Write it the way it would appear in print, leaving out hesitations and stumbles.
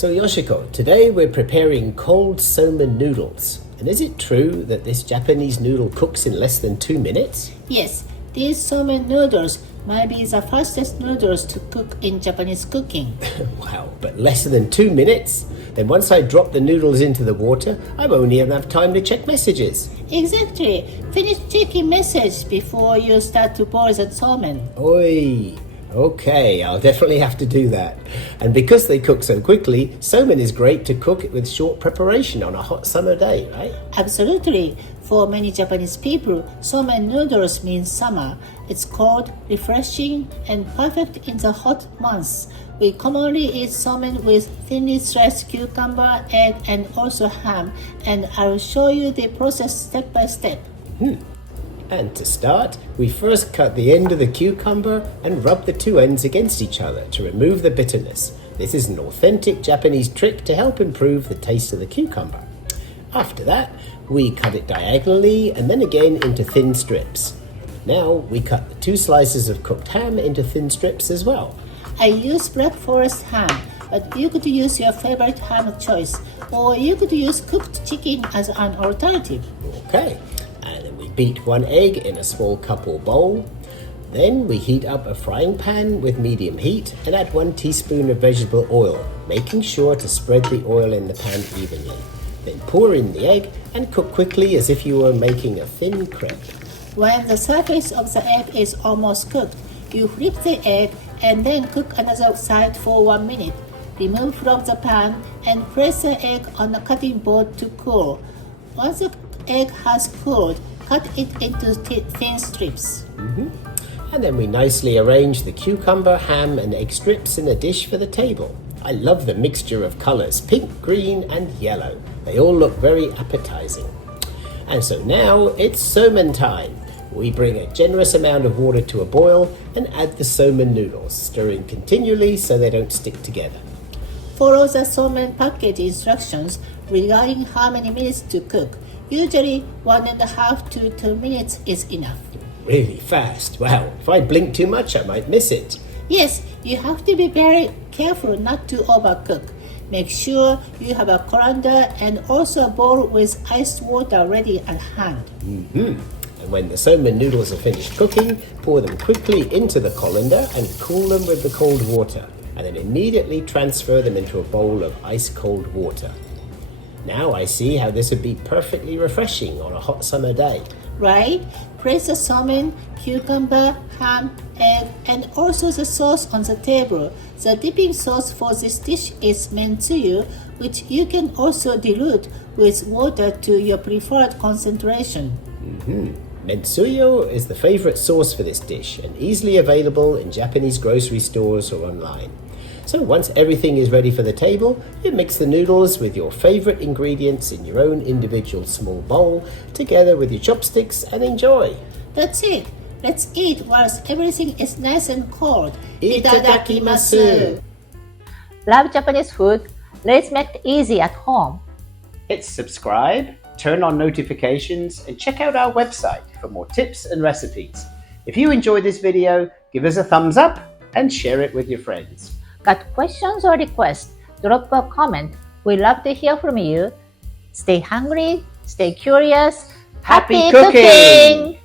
So Yoshiko, today we're preparing cold somen noodles. And is it true that this Japanese noodle cooks in less than 2 minutes? Yes, these Somen noodles might be the fastest noodles to cook in Japanese cooking. Wow, but less than 2 minutes? Then once I drop the noodles into the water, I won't even have time to check messages. Exactly. Finish checking message before you start to boil the somen. Oi! Okay, I'll definitely have to do that. And because they cook so quickly, somen is great to cook with short preparation on a hot summer day, right? Absolutely. For many Japanese people, somen noodles means summer. It's cold, refreshing, and perfect in the hot months. We commonly eat somen with thinly sliced cucumber, egg, and also ham. And I'll show you the process step by step. And to start, we first cut the end of the cucumber and rub the two ends against each other to remove the bitterness. This is an authentic Japanese trick to help improve the taste of the cucumber. After that, we cut it diagonally and then again into thin strips. Now we cut the 2 slices of cooked ham into thin strips as well. I use Black Forest ham, but you could use your favorite ham choice, or you could use cooked chicken as an alternative. Okay, and then we beat 1 egg in a small cup or bowl. Then we heat up a frying pan with medium heat and add 1 teaspoon of vegetable oil, making sure to spread the oil in the pan evenly. Then pour in the egg and cook quickly as if you were making a thin crepe. When the surface of the egg is almost cooked, you flip the egg and then cook another side for 1 minute. Remove from the pan and place the egg on a cutting board to cool. Once the egg has cooled, cut it into thin strips. And then we nicely arrange the cucumber, ham and egg strips in a dish for the table. I love the mixture of colors, pink, green and yellow. They all look very appetizing. And so now it's somen time. We bring a generous amount of water to a boil and add the somen noodles, stirring continually so they don't stick together. Follow the somen package instructions regarding how many minutes to cook. Usually 1.5 to 2 minutes is enough. Really fast. Wow, if I blink too much, I might miss it. Yes, you have to be very careful not to overcook. Make sure you have a colander and also a bowl with iced water ready at hand. And when the somen noodles are finished cooking, pour them quickly into the colander and cool them with the cold water. And then immediately transfer them into a bowl of ice-cold water. Now I see how this would be perfectly refreshing on a hot summer day. Right? Place the somen, cucumber, ham, egg, and also the sauce on the table. The dipping sauce for this dish is mentsuyu, which you can also dilute with water to your preferred concentration. Mentsuyu is the favorite sauce for this dish and easily available in Japanese grocery stores or online. So once everything is ready for the table, you mix the noodles with your favorite ingredients in your own individual small bowl, together with your chopsticks, and enjoy. That's it. Let's eat whilst everything is nice and cold. Itadakimasu! Love Japanese food? Let's make it easy at home. Hit subscribe, turn on notifications, and check out our website for more tips and recipes. If you enjoyed this video, give us a thumbs up and share it with your friends. Got questions or requests? Drop a comment. We love to hear from you. Stay hungry, stay curious. Happy cooking!